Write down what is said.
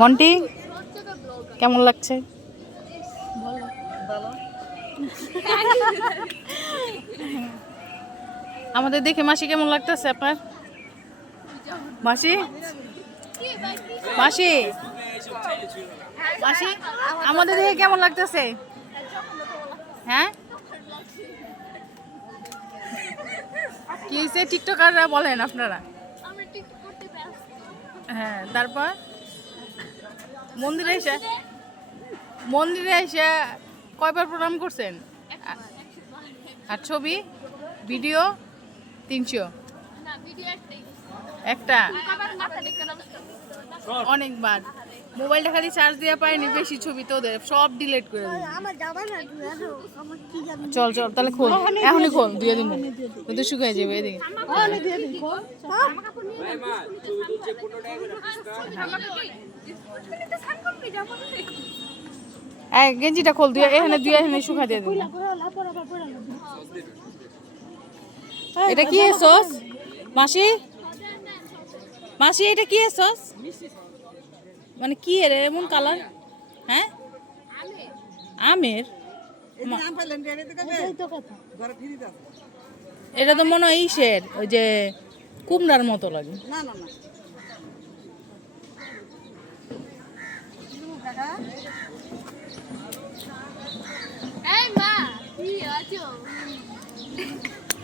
মন্টি কেমন লাগছে? আমাদের দেখে মাসি কেমন লাগতেছে আপনার? মাসি মাসি মাসি আমাদের দেখে কেমন লাগতেছে? হ্যাঁ কি হয়েছে? টিকটকাররা বলেন আপনারা। হ্যাঁ তারপর মন্দিরে এসে কয়বার প্রণাম করছেন? আর ছবি ভিডিও 300 একটা অনেকবার। মোবাইলটা খালি চার্জ দেওয়া পায়নি, বেশি ছবি তো ওদের সব ডিলিট করে দিই। চল চল তাহলে খোল, এখনই খোল, দিয়ে দিন ওদের শুকিয়ে যাবে। এদিকে গেঞ্জিটা খোল, দিয়ে এখানে শুকা দিয়ে দিন। এটা কি সস মাসি? মাসি এটা কি সস? মানে কি এর এমন কালার? হ্যাঁ আমের। এটা তো মনে হয় ইসের ওই যে কুমড়ার মতো লাগে। এই মা কি আছো?